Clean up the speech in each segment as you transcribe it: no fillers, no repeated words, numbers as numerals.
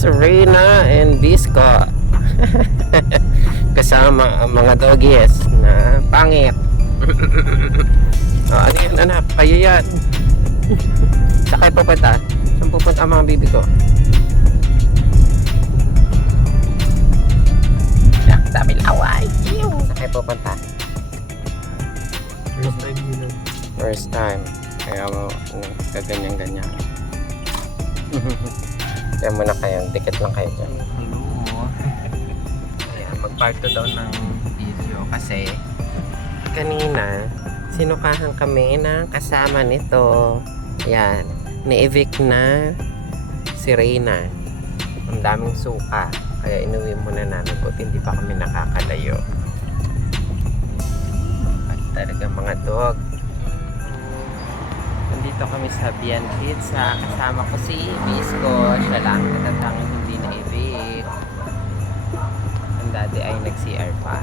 guys, Reyna and Bisco. Kasama ang mga doggies na pangit. Ano yan anak? Kayo yan. Saan kayo pupunta? Saan pupunta ang mga bibi ko? Dami laway. Saan kayo pupunta? First time nila. First time. Kaya mo, kaganyan-ganyan. Kaya muna kayo, dikit lang kayo dyan. Hello. Ayan, mag-part 2 daw ng video kasi kanina sinukahan kami ng kasama nito. Ayan, ni-evict na si Reyna. Ang daming suka. Kaya inuwi muna namin kung hindi pa kami nakakalayo. At talaga mga dog. Nandito kami sa Bian Pizza. Kasama ko si Bisco. Siya lang natatanging hindi na-evict. Ang dati ay nag-CR pa.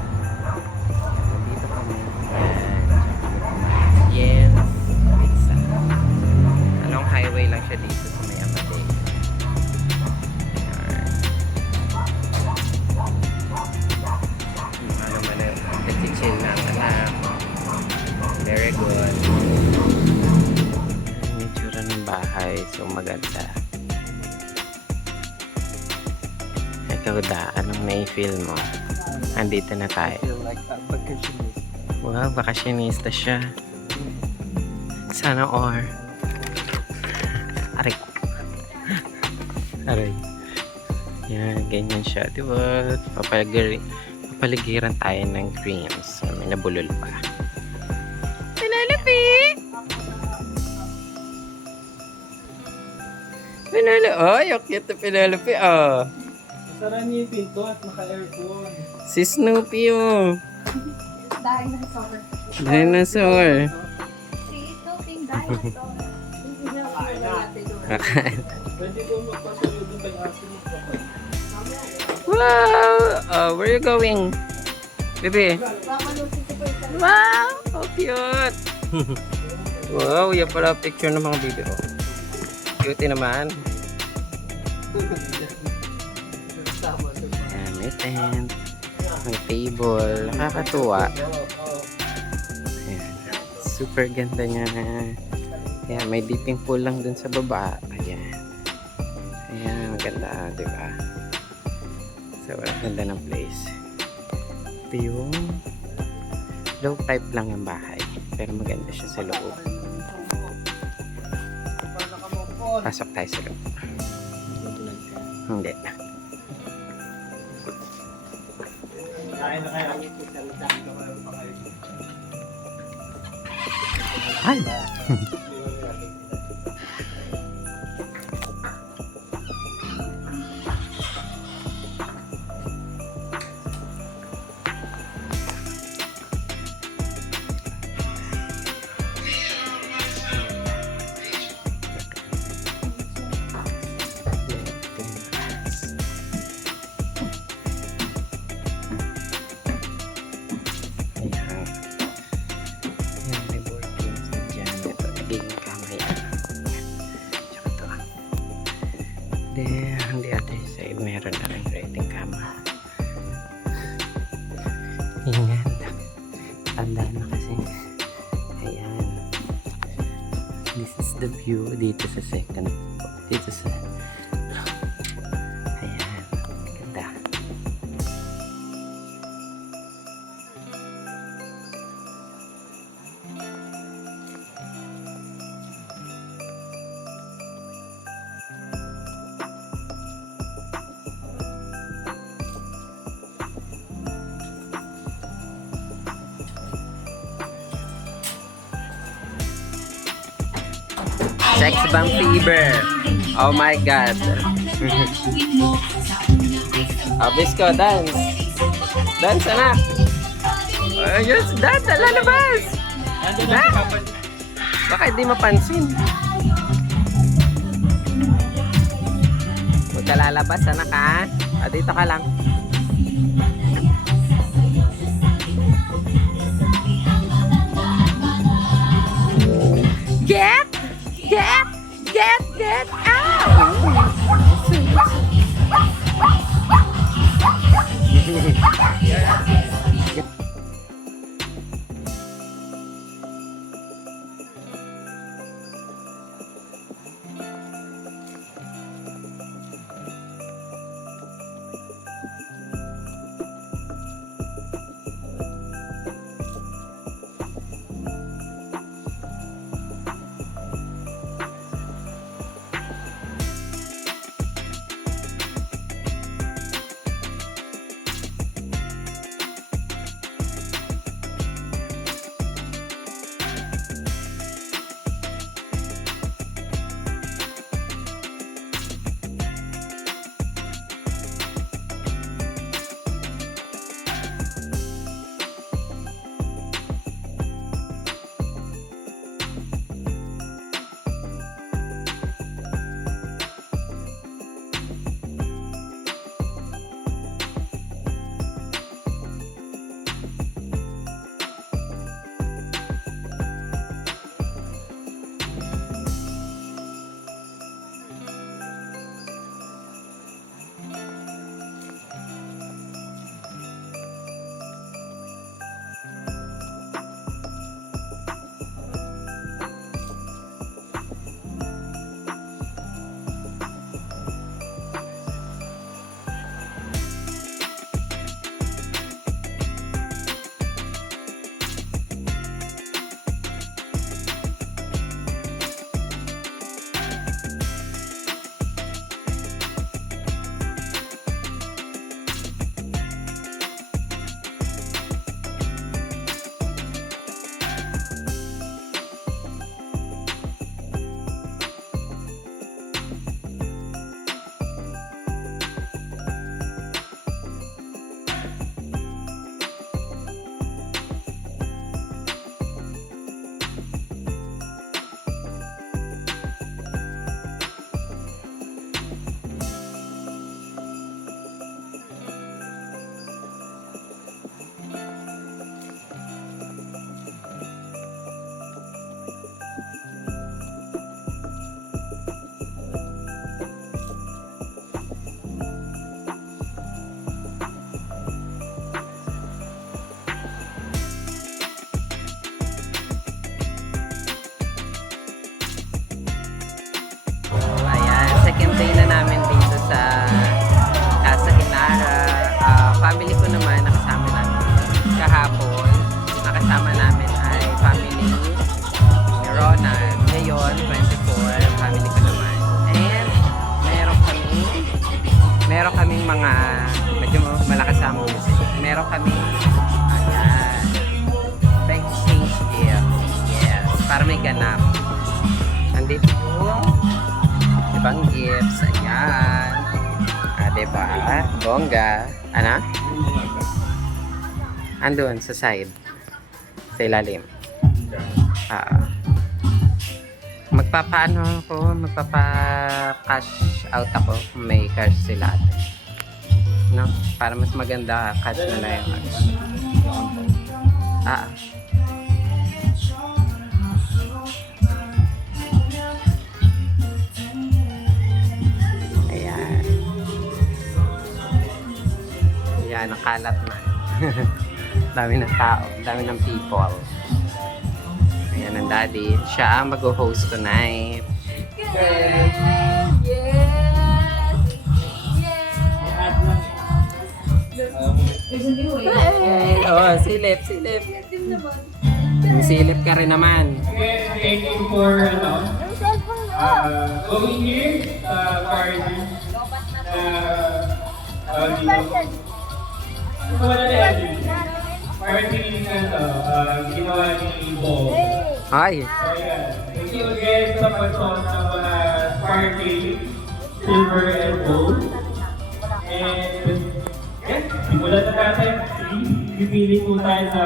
Nandito kami. Yes. Pizza. Along highway lang siya dito sa may Amade. Ano man na chill ng anak. Very good. Ang itsura ng bahay. So maganda. Ikaw da, anong na-feel mo? Andito na tayo. Feel like a vacationist. Wow, bakasyonista siya. Sana or. Aray. Aray. Yan, ganyan siya. Diba? Papaligiran tayo ng greens. May nabulol pa. Penelope! Penelope! Oh, yung cute na Penelope. Oh. Sara niyo yung pinto at naka-aircon. Si Snoopy oh. Dinosaur. Dinosaur. Si Snooping dinosaur. Pwede ko magpasayo doon kay Ate mo. Wow! Where you going? Baby? Wow! How cute! Wow, yan pala picture ng mga baby. Oh. Cute naman. Ayan, may tent. May table. Nakakatuwa. Ayan. Super ganda niya. Ayan, may dipping pool lang dun sa baba. Ayan. Ayan, maganda. Diba? So, ang ganda ng place. Ito yung low type lang yung bahay. Pero maganda siya sa loob. Pasok tayo sa loob. Hindi. Kain na kayo. Ay! Then, on the other side, meron na rin rating kama. Ingat. Tanda na kasi. Ayan. This is the view dito sa second. Dito sa... Ayan. Ganda. Sex bomb fever. Oh my God. Bisco, dance. Dance, anak. Yes, dance. Lalabas. Dance. Baka hindi mapansin. Huwag ka lalabas, anak, ha? Dito ka lang. Get out! Ayan, second day na namin dito sa Casa Inara. Family ko naman, nakasama namin kahapon. Nakasama namin ay family ni Ronald. Ngayon, 24, family ko naman. And meron kaming mga, medyo malakas ang music. Meron kaming, ayan, exchange gift. Yes, para may ganap. Nandito ibang gifts, ayan. Diba? Bongga. Ano? Andun, sa side. Sa ilalim. Magpapaano ako, magpapa-cash out ako kung may cash sila. No? Para mas maganda, cash na lang yung cash. Ayan, nakalat na. Dami ng tao, dami ng people. Ayan ang daddy. Siya ang mag-host tonight. Yes! There's a new way. Hey! Oh, silip. Yung silip ka rin naman. Okay, thank you for going here sa party. Wala na yan. Party ginawa ni Bo. Ay! Ayan. Thank you again sa pagsuot ng mga sparkling, silver and gold. And yes, simulan na natin. Pipili po tayo sa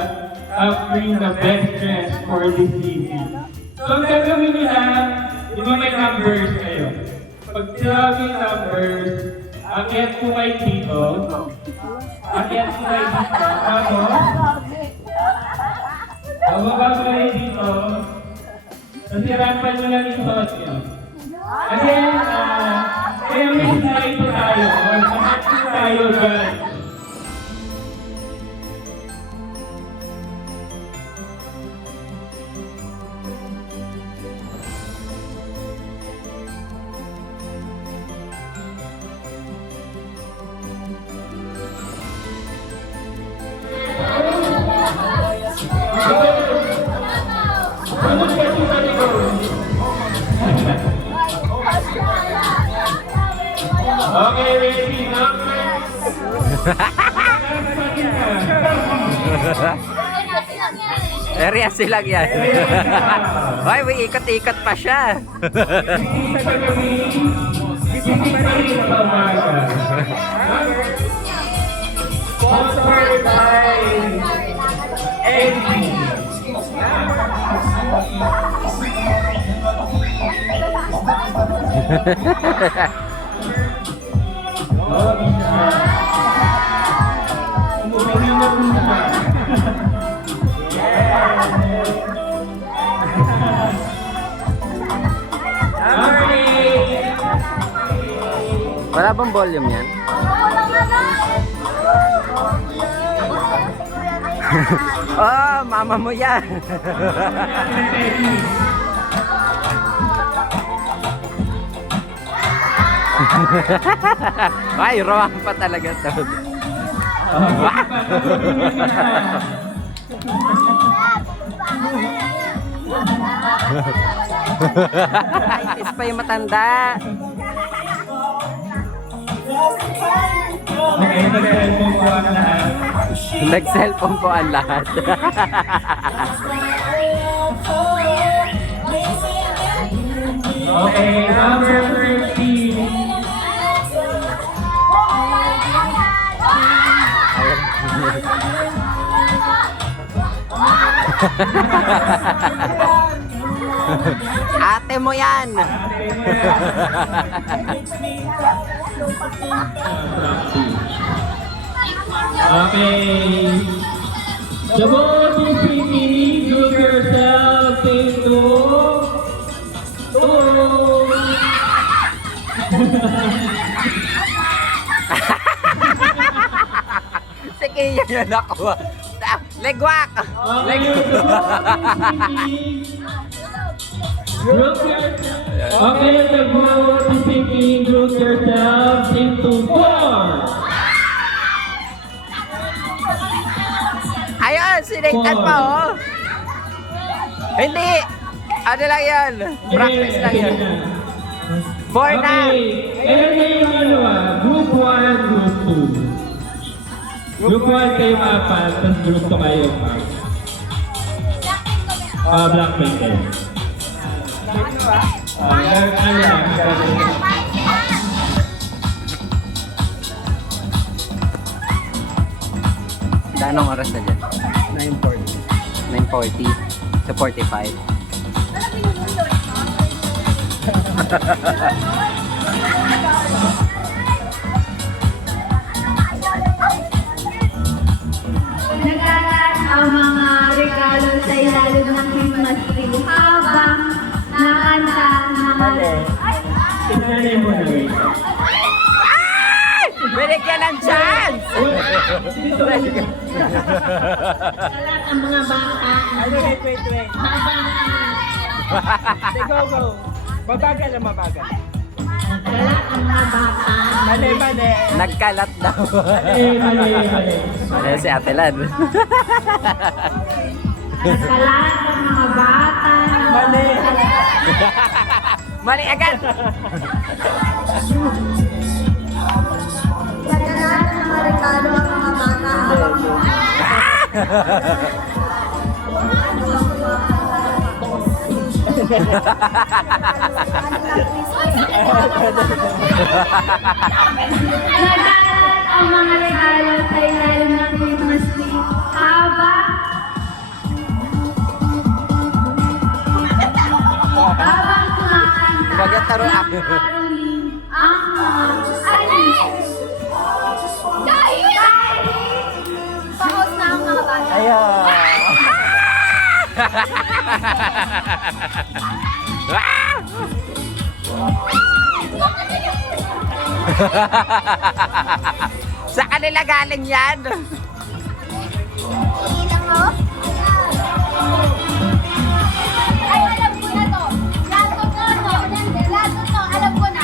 top 3 na best dress for this season. So ang gagawin nyo lang, di ba may numbers kayo? Pag sinabi yung numbers, akyat po kayo dito. Akyat po kayo dito. Tapos, bababa po kayo dito. Nasirapan nyo lang yung suot nyo. Again, kaya may slide po tayo. Or lahat po tayo dyan. Okay, ready, numbers. Area silang yan. Ay, may ikot-ikot pa siya. Sponsored by Envy. Wala Wala bang volume yan? Oh, mama mo yan. Ay, rawang pa talaga to. Itis pa yung matanda. Okay, nag-cellphone po ang lahat. Nag-cellphone po ang lahat. Okay, number 13. Ate mo yan. Okay. The boat is sinking. Group yourself into two. Sige, yan ako. Legwak! Okay, the boat is sinking. Group yourself. Okay, the boat is sinking. Group yourself into four. Ayun, sinigtan pa oh. Hindi. Ano lang yan? Practice lang yan. Four na. Okay. Ayan na yung ano Group 1, Group 2. Group 1 kayo apat, tapos Group 2 kayo Blackpink kayo. Ano lang, Anong oras na dyan? 9:40. 9:40 sa 45. Nagkalat ang mga regalo sa ilalim ng Christmas tree habang nakanta mga... Tingnan mo na rin. Binigyan ng chance! Nagkalat ang mga bata habang... Go. Mabagal na mabagal. Nagkalat ang mga bata... Mali. Nagkalat daw. Mali. Ayan si Ate Lan. Nagkalat ang mga bata... Mali. Mali agad! Nagkalat ang mga regalo ang mga bata habang... Nagkalat ang mga regalo sa ilalim ng Christmas tree habang kumakanta Magataro ng ako. caroling ang mga alis. Dahil! Pahos na ang mga bata. Ayun. Sa kanila galing yan. Ay, alam ko na to. Lato to. Alam ko na.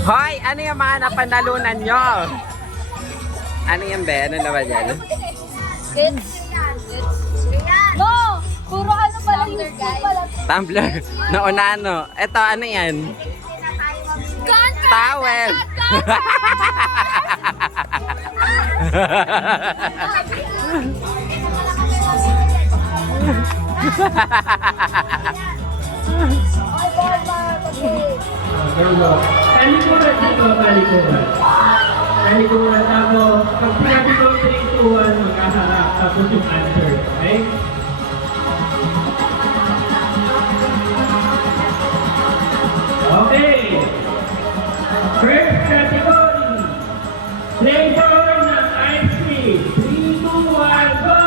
Hoy, ano yung mga napanalunan nyo? Ano yan, be? Ano naman yan? No! Puro ano pala yung pala. Tumbler. Nauna ano? Eto, ano yan? Towel. Talikuran dito, talikuran. Talikuran ako. Pag sinabi ko 3, 2, 1, magkaharap. Tapos yung answer. Okay? Okay. First category. Flavor ng 3, 2, 1, go!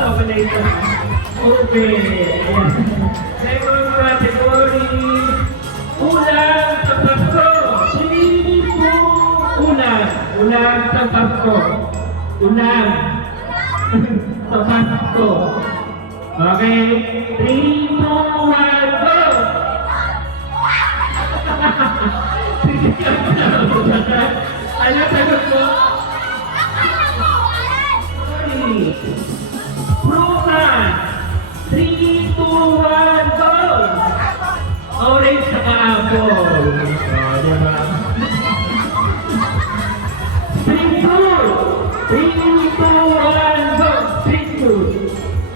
Sabi na ito. Okay. Ayan. Second category. Ulam sa Pasko. Sino po ulam? Ulam sa Pasko. Ulam sa Pasko. Okay. 3, 2, 1, go! Ano sagot mo? Prutas. 3, 2, 1, go! Orange sa apple. Diba? Street food. 3, 2, 1, go! Street food.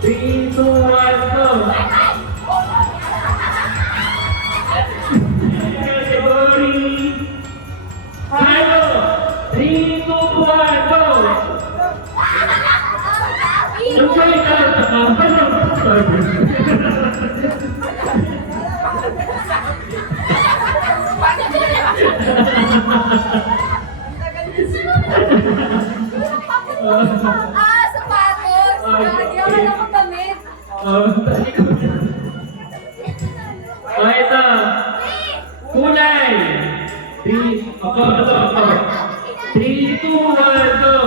3, 2, 1, go! Category. Halo. 3, 2, 1, go! Enjoy ka sa Sapatos. Lagi ako lang damit. Ito. Kulay. 3, 2, 1, go!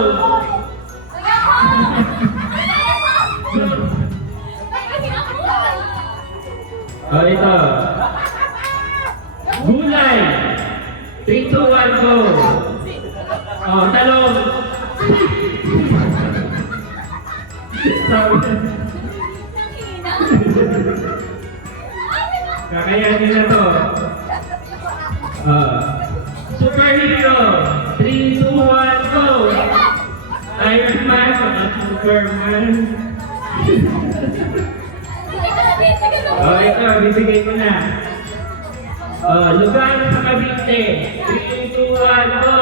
Ito. Gulay. 3, 2, 1, go! Talong. Kakayanin na to. Superhero. 3, 2, 1, go! Iron Man. Superman. Ito, bibigay ko na. Lugar sa Cavite. 3, 2, 1, go!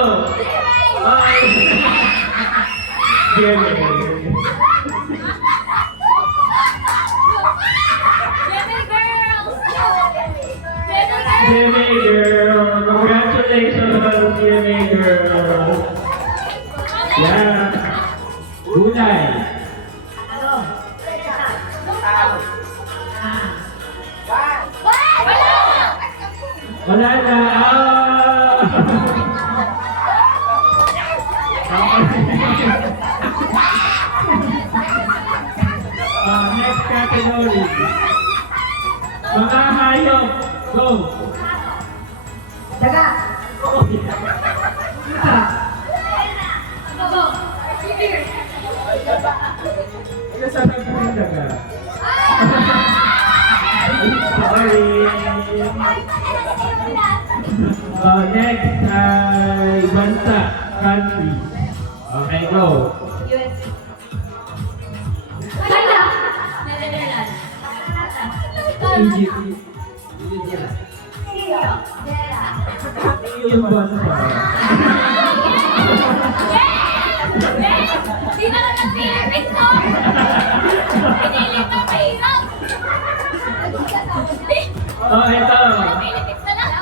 GMA girl! Congratulations, GMA girl! Yeah! Gulay! Wala na! Next category. Mga hayop. Go! Daga. Ika sa nagpunta ka. Sorry. Next ay bansa. Country. Okay, go. China. Netherlands. Egypt. Yung bansa. Di na lang Philippines, no? Pinili ko, mahirap. Ito. Philippines na lang.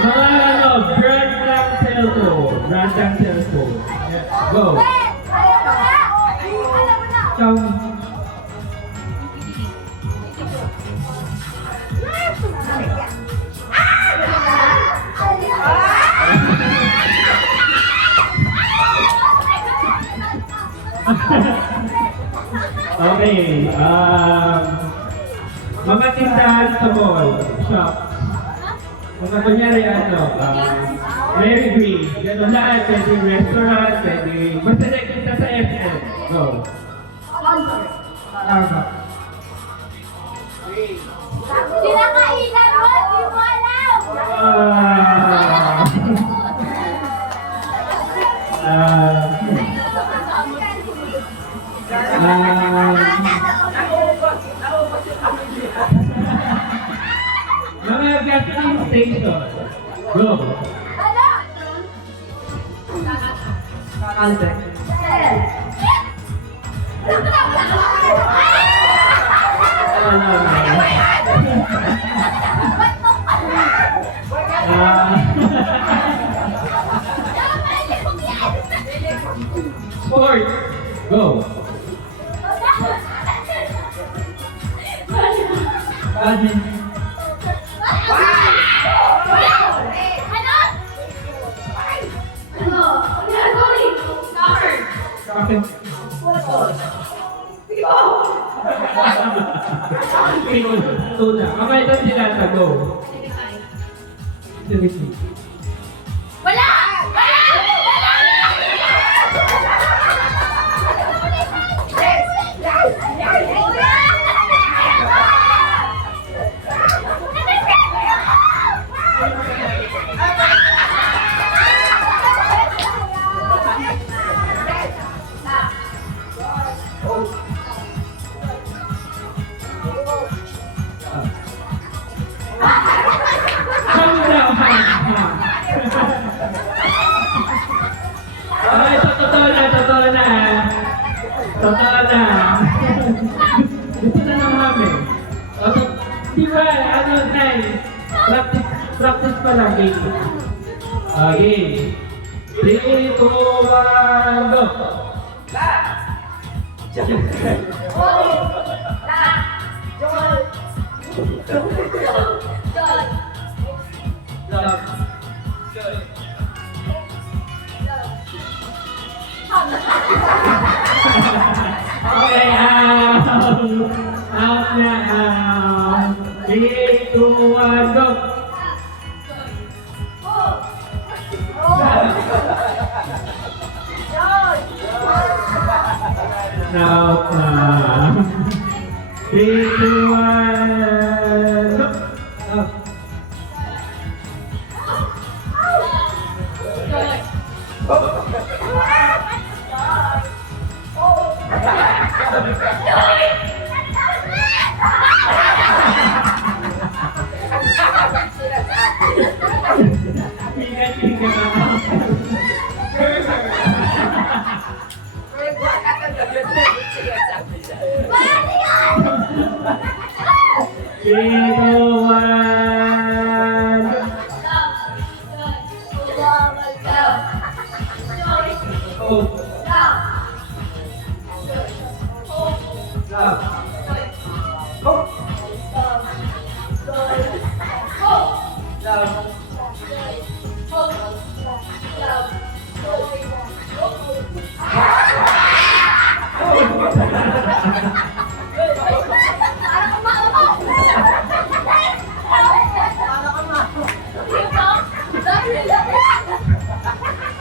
Mga brand ng cellphone. Brand ng cellphone. Yeah, go. Alam mo na. Alam mo na. Chow. Okay, mga tindahan sa mall, shop. Mga kunyari Mary Green, gano'n lahat, pwedeng restaurant, pwedeng, basta nakita sa FM. Go. Tama. Kinakainan mo, di mo alam. Mga gasoline station. Go. Ano? Caltech. Sports. Go. Badminton. Kapit. Tuna. Kamay ito sila sa go. Wala! Ay, totoo na. Totoo na. Gusto na namin. Di ba, practice pa lang, game. Okay. 3, 2, 1, go! Okay, out na, out. 3, 2, 1, go! Out na. 3, 2, 1, go! Out.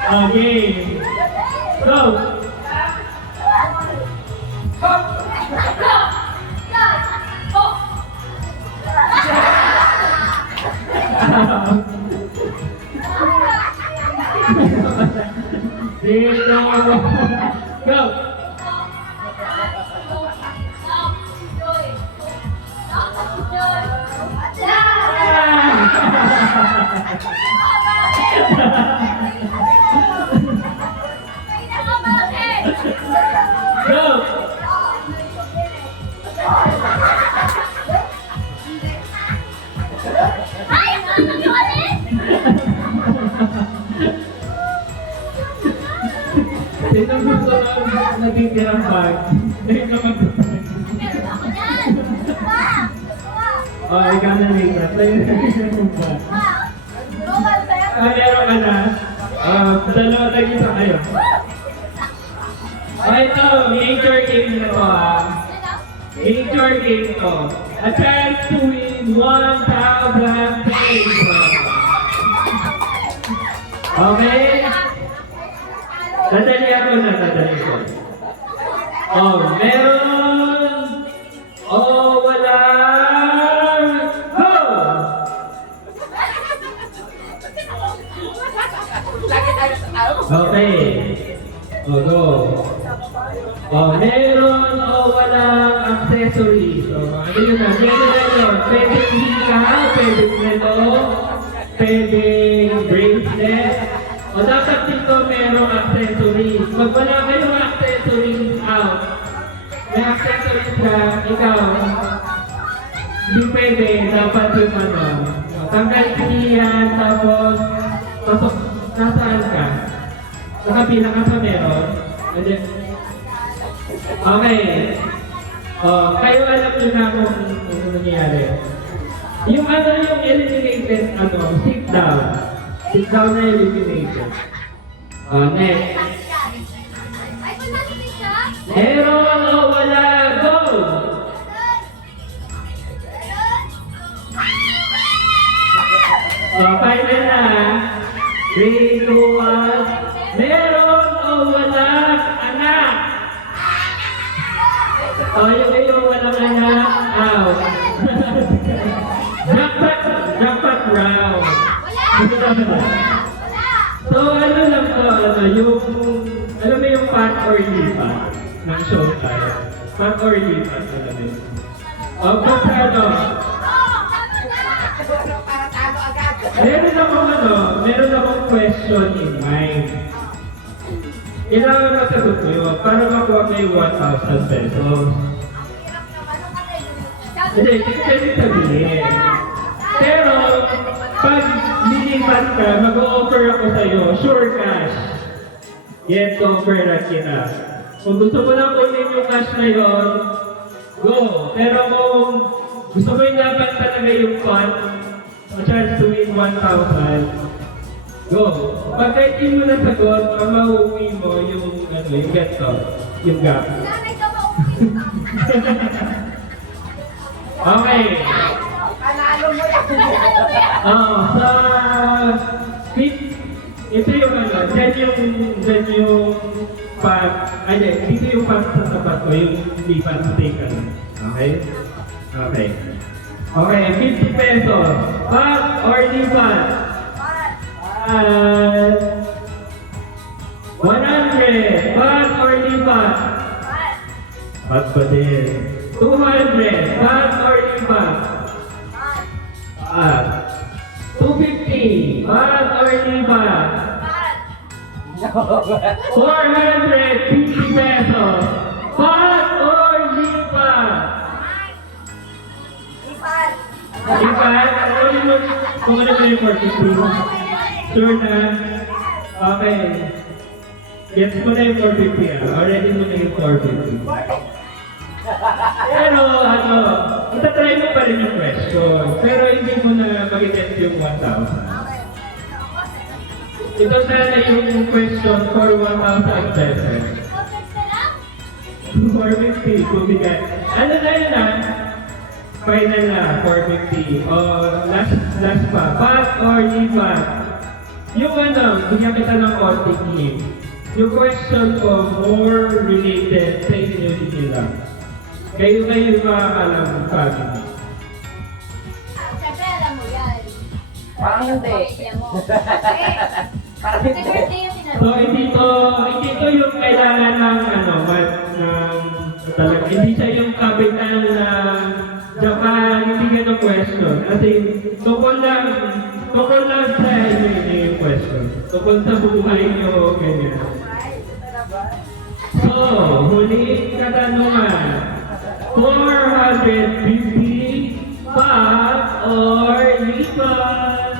Okay. Go. Go. Go. Sino gusto na natitirang bag? Dahil naman gusto. Oh, ikaw na later. Tayo na yung bag. Meron ka na. Dalawa tayo isa kayo. Ito, major game na to Major game to. A chance to win 1,000 pesos. Okay? Dadali ko. Meron. Wala. Go! Okay. Go. Meron o walang accessories. Ano yun na? Pwedeng hika, pwedeng melo, pwedeng bracelet. O dapat dito merong accessories. Pag wala kayong accessories out, may accessories ka, ikaw, hindi pwede, dapat yung ano. Tanggal kiniyan, tapos, nasaan ka? Nakapila ka sa meron. Hindi. Okay. Kayo alam nyo na kung ano nangyayari. Yung ano yung eliminated, sit down. Sit down na eliminated. Next. Ay, kung nalilig siya? Meron o wala? Go! Final na. 3, 2, 1. Meron o wala anak? Yung walang anak, out. Jackpot round. Wala! So ano lang to, alam mo yung pat or lipat ng showtime. Pat or lipat, alam mo yun. Basta meron akong question in mind. Kailangan masagot mo yun para makuha mo yung 1,000 pesos. Hindi pwede sabihin. Pero, pag lilipat ka, mag-o-offer ako sa'yo, sure cash. Yes, offer na kita. Kung gusto mo lang kunin yung cash na yun, go. Pero kung gusto mo yung laban talaga yung fund, a chance to win 1,000, go. Pag hindi mo nasagot, ang mauwi mo yung, yung ganito, yung gap. Nanay ka ba umiinom? Okay. Panalo mo yan! Panalo mo yan! Sa ito yung dyan yung dito yung pat sa tapat ko, yung lipat sa taken. Okay? Okay. Okay, 50 pesos. Pat or lipat? 100. Pat or lipat? Pat pa din. 200. Pat or lipat? 250. Pat or lipat? 450 pesos. Pat or lipat? Lipat? Kung ano ba yung 450? Sure na? Okay. Gets mo na yung 450 Already mo na yung 450. Pero itatry mo pa rin yung question. Pero hindi mo na mag-get yung 1,000. Ito sana yung question for 1,000 pesos. 450, bumigay. Ano na yun Final na, 450. Last pa. Pat or lipat? Yung bigyan kita ng konting hint. Yung question ko, more related sa inyo nila. Kayo makakalam ng family. Siyempre alam mo yan. Parang hindi. Pamilya mo. Parang Kasi hindi. birthday yung So hindi to yung kailangan ng talaga. Hindi siya yung kapitan ng Japan, hindi ganun question. Kasi tungkol lang sa inyo yung question. Tungkol sa buhay nyo, ganyan. So, huling katanungan. 450 pat or lipat?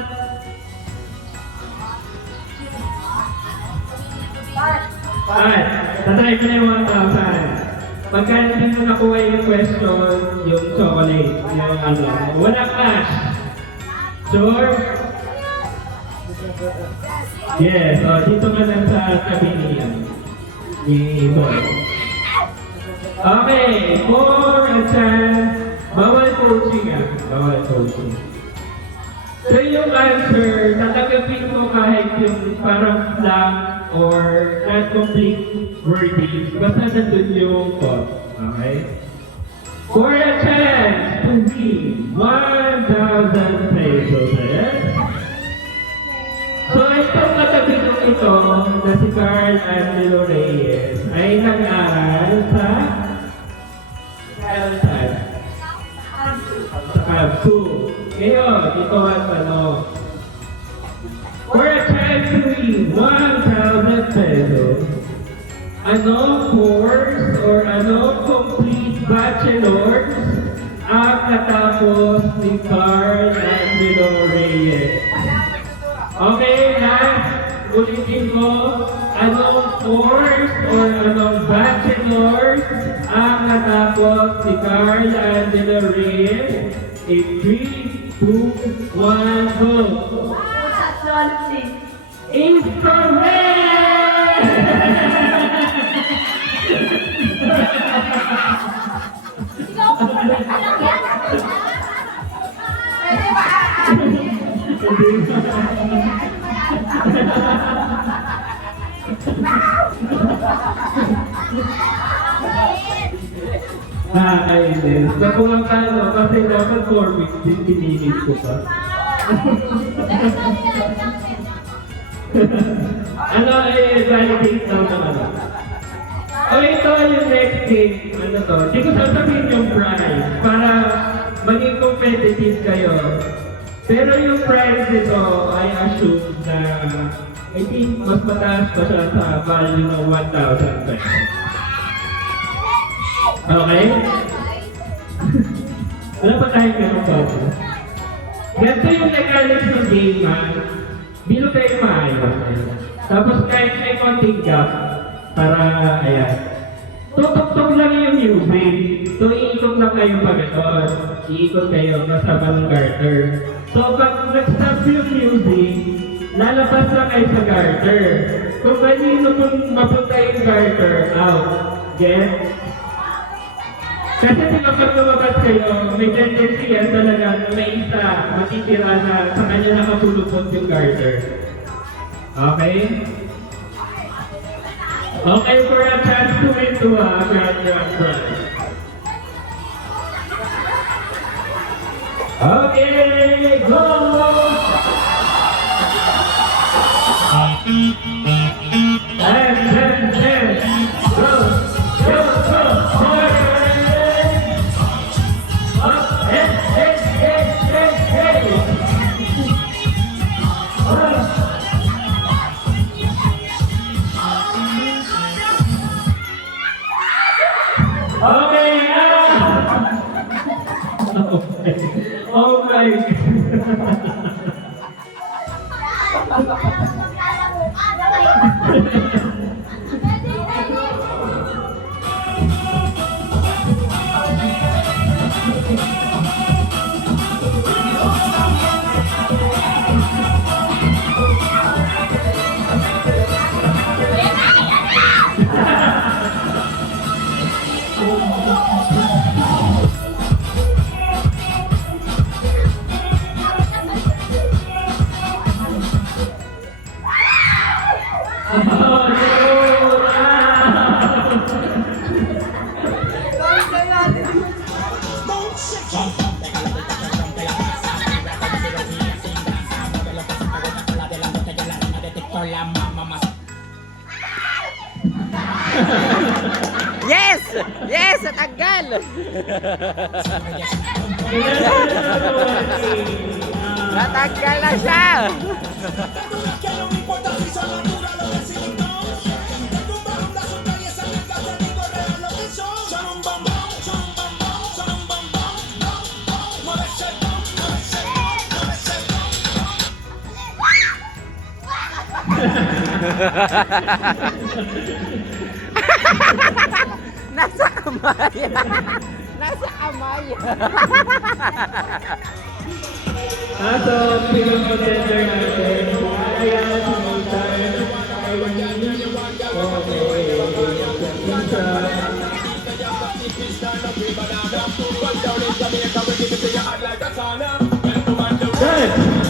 Pat. Tatry ko na yung 1,000. Pagka hindi mo nakuha yung question, yung chocolate, yung wala cash. Sure? Yes, dito ka lang sa tabi niya. Ni Boy. Okay, for a chance, bawal coaching bawal coaching. So yung answer, tatanggapin mo kahit yung parang blank or not complete wording, basta nandun yung thought. Okay? For a chance to win 1,000 pesos. So itong katabi nung ito na si Carl Angelo Reyes ay nag-aaral sa Cab 2. Ngayon, ito ang tanong. For a chance to win 1,000 pesos, anong course or anong complete bachelor's ang natapos ni Carl Angelo Reyes? Okay, last, ulitin ko, anong force or anong bachelors ang natapos si Carl Angelo Reyes? In 3, 2, 1, go! Is correct! Ikaw ko lang yan. Pwede ba? Nakakainis. So kung ang talo, kasi dapat 4 weeks din pinilit ko pa. Ano validate daw naman. O ito yung next thing. Ano to? Hindi ko sasabihin yung prize para maging competitive kayo. Pero yung prize nito, I assume na I think mas mataas pa siya sa value ng 1,000 pesos. Okay? Wala pa tayong ganun ba? Ganito yung mechanics ng game, ha? Bilo kayo maayos. Tapos kahit may konting gap, para, ayan. Tutok-tok lang yung music. So, iikot lang kayo pa gano'n. Iikot kayo kasama ng garter. So, pag nag-stop yung music, lalabas lang kayo sa garter. Kung kanino kung mapunta yung garter, out. Get? Kasi diba pag lumabas kayo, may tendency yan talaga na may isa matitira na sa kanya nakapulupot yung garter. Okay? Okay for a chance to win to a grand prize. Okay, go! Ten. Go! Okay, oh my Yes! Yes! Natanggal! Natanggal na siya! Nasa kamay! Nasa kamay! So, bilang contender natin, kaya sumultan, Good!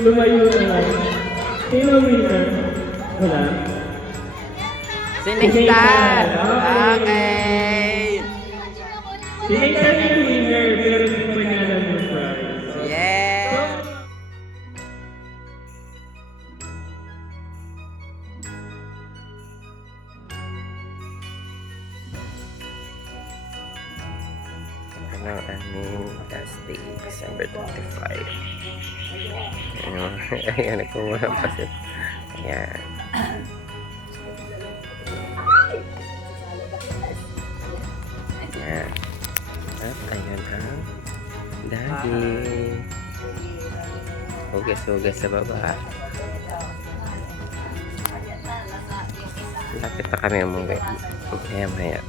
Lumayo na lang. Sino winner? Wala. Si Nextar! Okay! Si Nextar yung winner, pero hindi pa niya alam yung prize. Yeah! Ano aming last day, December 25. Ayan, nagkumula pa siya. Ayan. Ayan. At ayan ang daddy. Hugas-hugas sa baba. Lapit na kami umuwi. Maya-maya.